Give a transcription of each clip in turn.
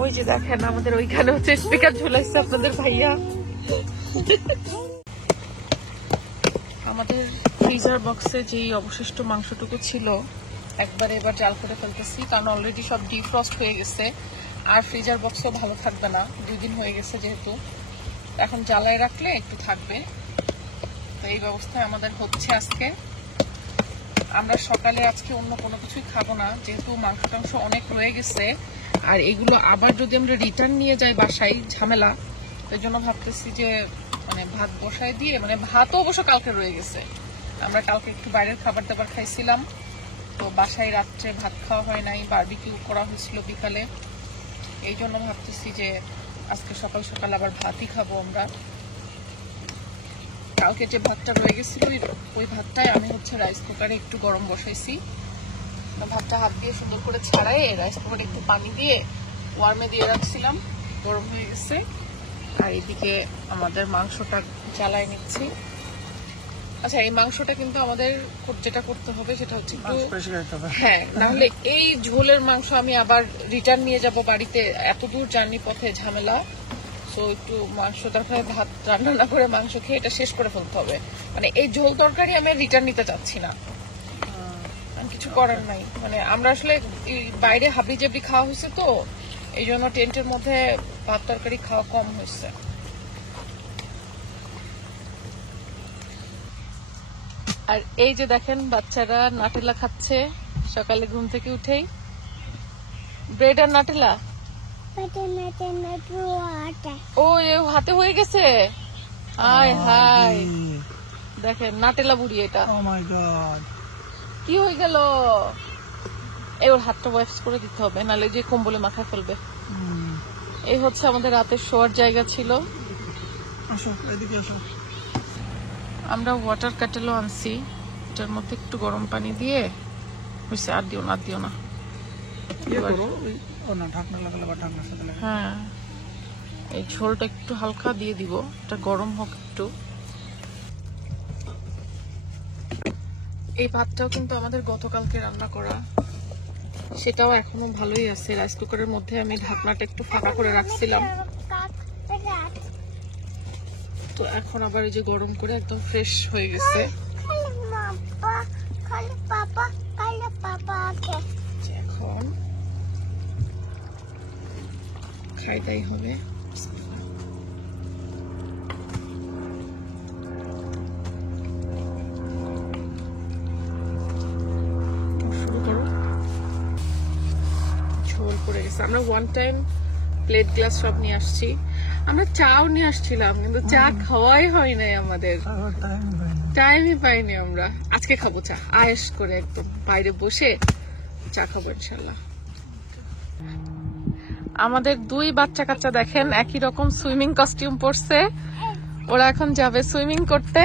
ওই যে দেখেন আমাদের ওইখানে হচ্ছে স্পিকার ঝুলাইছে আপনাদের ভাইয়া। আমাদের ফ্রিজার বক্সে যেই অবশিষ্ট মাংসটুকু ছিল একবার এবার জাল করে ফেলতেছি, কারণ অলরেডি সব ডিফ্রস্ট হয়ে গেছে আর ফ্রিজার বক্সও ভালো থাকবে না, 2 দিন হয়ে গেছে যেহেতু। এখন জ্বালায় রাখলে একটু থাকবে। তো এই ব্যবস্থায় আমাদের হচ্ছে আজকে। আমরা সকালে আজকে অন্য কোনো কিছুই খাবো না, যেহেতু মাংস টাংস অনেক রয়ে গেছে আর এগুলো আবার যদি আমরা রিটার্ন নিয়ে যাই বাসায় ঝামেলা। ওই জন্য ভাবতেছি যে মানে ভাত বসায় দিয়ে, মানে ভাতও অবশ্য কালকে রয়ে গেছে, আমরা কালকে একটু বাইরের খাবার দাবার খাইছিলাম, তো বাসায় রাত্রে ভাত খাওয়া হয় নাই, বারবিকিউ করা হয়েছিল বিকালে। এই জন্য ভাবতেছি যে আজকে সকাল সকাল আবার ভাতই খাবো আমরা। কালকে যে ভাতটা রয়ে গেছিল ওই ভাতটাই আমি হচ্ছে রাইস কুকারে একটু গরম বসাইছি। ভাতটা হাত দিয়ে সুন্দর করে ছাড়াই রাইস কুকারে একটু পানি দিয়ে ওয়ার্মে দিয়ে রাখছিলাম, গরম হয়ে গেছে। আর এদিকে আমাদের মাংসটা জ্বালায় নিচ্ছি। আচ্ছা, এই মাংসটা কিন্তু আমাদের যেটা করতে হবে সেটা হচ্ছে হ্যাঁ, নাহলে এই ঝোলের মাংস আমি আবার রিটার্ন নিয়ে যাব বাড়িতে, এত দূর জার্নি পথে ঝামেলা। তো একটু মাংস তরকারি ভাত রান্না না করে মাংস খেয়ে এটা শেষ করে ফেলতে হবে। মানে এই ঝোল তরকারি আমি রিটার্ন নিতে চাচ্ছি না, কিছু করার নাই। মানে আমরা আসলে বাইরে হাবি জাবি খাওয়া হয়েছে, তো এই জন্য টেন্টের মধ্যে ভাত তরকারি খাওয়া কম হয়েছে। আর এই যে দেখেন বাচ্চারা নাটেলা খাচ্ছে সকালে ঘুম থেকে উঠেই। ব্রেড আর নাটেলা ও হাতে হয়ে গেছে। হাই হাই দেখেন নাটেলা বুড়ি এটা। কি হয়ে গেল? এই ওর হাতটা ওয়াইপস করে দিতে হবে, নাহলে যে কম্বলে মাথায় ফেলবে। এই হচ্ছে আমাদের রাতের শোয়ার জায়গা ছিল। আমরা ওয়াটার কেটেলও আনছি, এটার মধ্যে একটু গরম পানি দিয়ে হয়েছে। আর দিও না, দিও না। হ্যাঁ, এই ঝোলটা একটু হালকা দিয়ে দিব, এটা গরম হোক একটু। এই ভাতটাও কিন্তু আমাদের গতকালকে রান্না করা, সেটাও এখনো ভালোই আছে। রাইস কুকারের মধ্যে আমি ঢাকনাটা একটু ফাঁকা করে রাখছিলাম, তো এখন আবার এই যে গরম করে একদম ফ্রেশ হয়ে গেছে। এখন খাইতেই হবে। শুরু করো। ঝোল পড়ে গেছে। আমরা ওয়ান টাইম প্লেট গ্লাস সব নিয়ে আসছি। আমরা চাও নিয়ে আসছিলাম, কিন্তু চা খাওয়াই হয় নাই, আমাদের টাইমই পাইনি। আমরা আজকে খাবো চা, আয়েশ করে একদম বাইরে বসে চা খাবো ইনশাল্লাহ। আমাদের 2 বাচ্চা কাচ্চা দেখেন একই রকম সুইমিং কস্টিউম পরছে। ওরা এখন যাবে সুইমিং করতে।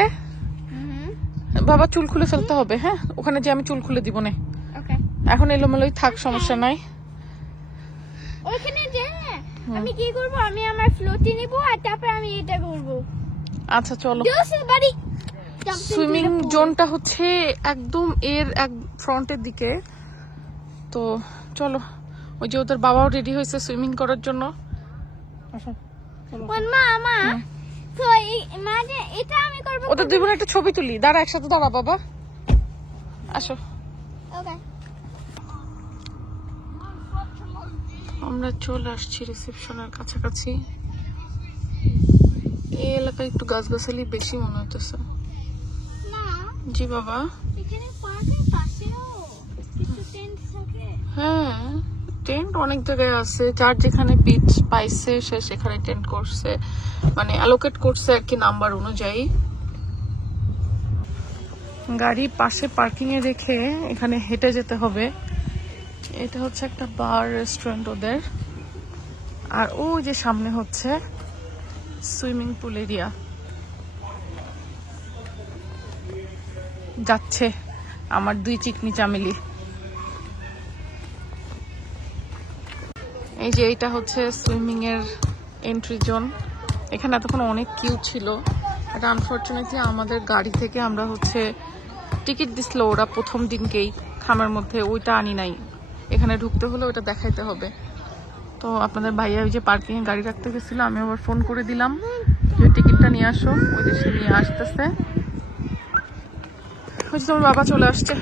বাবা চুল খুলে ফেলতে হবে। হ্যাঁ, ওখানে যে আমি চুল খুলে দিব না, এখন এলোমেলোই থাক, সমস্যা নাই। ওখানে যে আমি কি করব, আমি আমার ফ্লোটি নিব আর তারপর আমি এটা করব। আচ্ছা চলো। সুইমিং জোনটা হচ্ছে একদম এর এক ফ্রন্টের দিকে, তো চলো। ওই যে ওদের বাবাও রেডি হয়েছে সুইমিং করার জন্য। মামা তো মানে এটা আমি করব। ওদের দুই বোন একটা ছবি তুলি, দাঁড়া একসাথে দাঁড়া বাবা, আসো। ওকে, আমরা চলে আসছি রিসেপশনের কাছাকাছি। এই এলাকায় একটু গাছগাছালি বেশি মনে হইতেছে। না জি বাবা, এখানে পার্কের পাশেও কিছু টেন্ট থাকে। হ্যাঁ, টেন্ট অনেক জায়গায় আছে, যার যেখানে পিচ পাইছে সে সেখানে টেন্ট করছে, মানে অ্যালোকেট করছে আর কি নাম্বার অনুযায়ী। গাড়ি পাশে পার্কিং এ রেখে এখানে হেঁটে যেতে হবে। এটা হচ্ছে একটা বার রেস্টুরেন্ট ওদের, আর ও যে সামনে হচ্ছে সুইমিং পুল এরিয়া। যাচ্ছে আমার 2 চিকনি চামেলি। এই যে এইটা হচ্ছে সুইমিং এর এন্ট্রি জোন। এখানে এতক্ষণ অনেক কিউ ছিল, এটা আনফরচুনেটলি আমাদের গাড়ি থেকে আমরা হচ্ছে টিকিট দিছিল ওরা প্রথম দিনকেই খামের মধ্যে, ওইটা আনি নাই। এখানে ঢুকতে হলে ওইটা দেখাইতে হবে। তো আপনাদের ভাইয়া ওই যে পার্কিং এ গাড়ি রাখতে গেছিল, আমি আবার ফোন করে দিলাম যে টিকিটটা নিয়ে আসো, ওই যে সে নিয়ে আসতেছে। ওই যে তোমার বাবা চলে আসছে।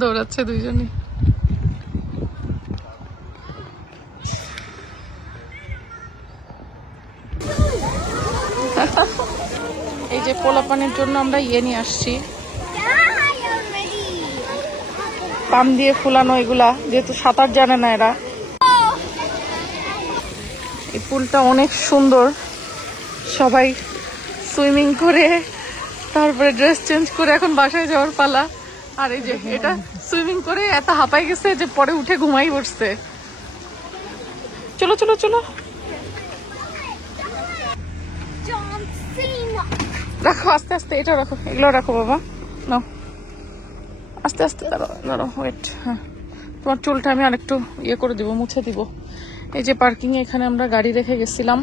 দৌড়াচ্ছে দুইজনই। এই যে পোলাপানের জন্য আমরা ইয়ে নিয়ে আসছি, পাম দিয়ে ফুলানো এগুলা, যেহেতু সাঁতার জানে না এরা। এই পুলটা অনেক সুন্দর, সবাই সুইমিং করে তারপরে ড্রেস চেঞ্জ করে এখন বাসায় যাওয়ার পালা। আর এই যে এটা সুইমিং করে এত হাঁপাই গেছে যে পরে উঠে ঘুমাই পড়ছে। চলো চলো চলো, রাখো আস্তে আস্তে, এটা রাখো, এগুলো রাখো বাবা, নাও আস্তে আস্তে, দাঁড়াও ওয়েট। হ্যাঁ, তোমার চুলটা আমি আরেকটু ইয়ে করে দিব, মুছে দিব। এই যে পার্কিং এ এখানে আমরা গাড়ি রেখে গেছিলাম,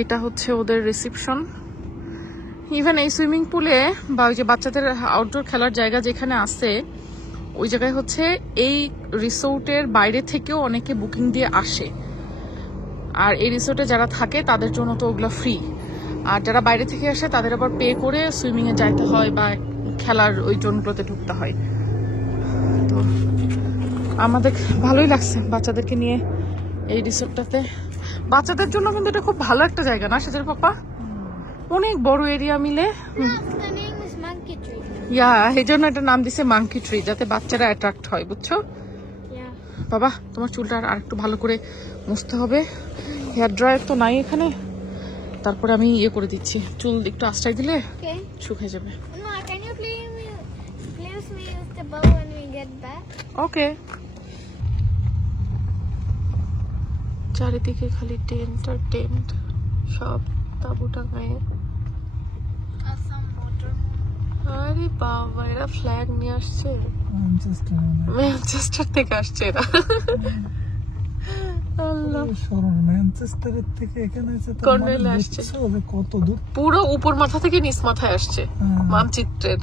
এটা হচ্ছে ওদের রিসেপশন। ইভেন এই সুইমিং পুলে বা ওই যে বাচ্চাদের আউটডোর খেলার জায়গা যেখানে আছে, ওই জায়গায় হচ্ছে এই রিসোর্টের বাইরে থেকেও অনেকে বুকিং দিয়ে আসে। আর এই রিসোর্টে যারা থাকে তাদের জন্য তো ওগুলো ফ্রি, আর যারা বাইরে থেকে আসে তাদের আবার পে করে সুইমিং এ যাইতে হয় বা খেলার ওই জোনগুলোতে ঢুকতে হয়। তো আমাদের ভালোই লাগছে বাচ্চাদেরকে নিয়ে এই রিসোর্টটাতে। বাচ্চাদের জন্য কিন্তু এটা খুব ভালো একটা জায়গা না সেজের পাপা? অনেক বড় এরিয়া মিলে। ইয়া, এই জন্য এটা নাম দিছে মাঙ্কি ট্রি, যাতে বাচ্চারা অ্যাট্রাক্ট হয়, বুঝছো? বাবা তোমার চুলটা আর একটু ভালো করে মুছতে হবে, হেয়ার ড্রায়ার তো নাই এখানে। তারপরে আমি ইয়ে করে দিচ্ছি, চুল একটু আশ্রয় দিলে শুকিয়ে যাবে। ওকে। চারিদিকে খালি টেন্ট আর টেন্ট, সব তাবু টাঙায়। আরে বাবা, এরা ফ্ল্যাগ নিয়ে আসছে, ম্যানচেস্টার থেকে আসছে এরা। পুরো উপর মাথা থেকে নিচ মাথায় আসছে, মানচিত্রের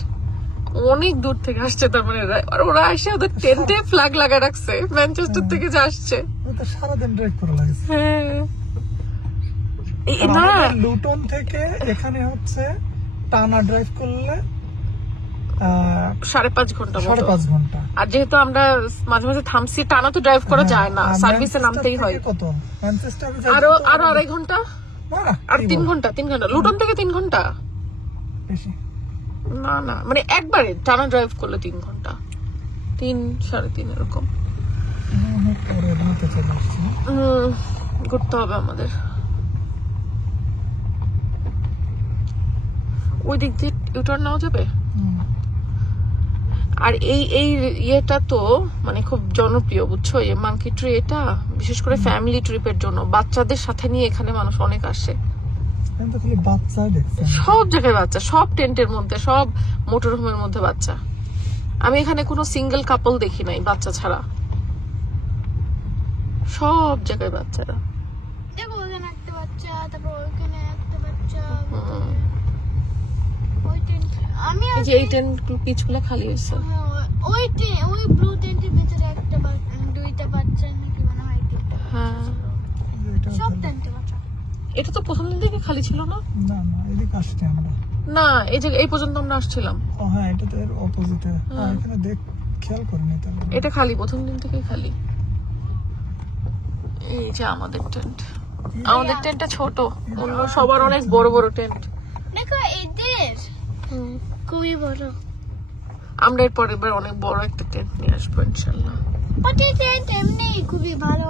অনেক দূর থেকে আসছে। তার মানে আর ওরা এসে ওদের টেন্টে ফ্ল্যাগ লাগা রাখছে ম্যানচেস্টার থেকে যে আসছে। সারাদিন ড্রাইভ করা লাগছে। না, লুটন থেকে এখানে হচ্ছে টানা ড্রাইভ করলে 5.5 ঘন্টা। 5.5 ঘন্টা। আর যেহেতু আমরা মাঝে মাঝে থামছি, টানা তো ড্রাইভ করা যায় না, সার্ভিসে নামতেই হয়। কত ম্যানচেস্টার? আরো 2.5 ঘন্টা, আর 3 ঘন্টা। লুটন থেকে 3 ঘন্টা বেশি না, না মানে একবারে টানা ড্রাইভ করলে 3 ঘন্টা, 3 3.5 এরকম। ঘুরতে হবে আমাদের ওই দিক দিয়ে, ইউটার্ন নেওয়া যাবে। আর এই ইয়েটা তো মানে খুব জনপ্রিয়, বুঝছো? এই মাঙ্কি ট্রি, এটা বিশেষ করে ফ্যামিলি ট্রিপের জন্য, বাচ্চাদের সাথে নিয়ে এখানে মানুষ অনেক আসে। সব জায়গায় বাচ্চা, সব টেন্টের মধ্যে, সব মোটরহোমের মধ্যে বাচ্চা। আমি এখানে কোনো সিঙ্গেল কাপল দেখি নাই বাচ্চা ছাড়া, সব জায়গায় বাচ্চারা। এই যে এই টেন্ট পিচগুলো খালি হয়েছে। হ্যাঁ, এটা তো প্রথম দিন থেকে খালি ছিল না? না, এই যে এই পর্যন্ত আমরা আসছিলাম। এটা খালি, প্রথম দিন থেকেই খালি। এই যে আমাদের টেন্ট, আমাদের টেন্টটা ছোট, অন্য সবার অনেক বড় বড় টেন্ট। দেখো এদের খুবই বড়। আমরা এরপর এবার অনেক বড় একটা টেন্ট নিয়ে আসবো ইনশাল্লাহ। টেন্ট এমনি খুবই ভালো,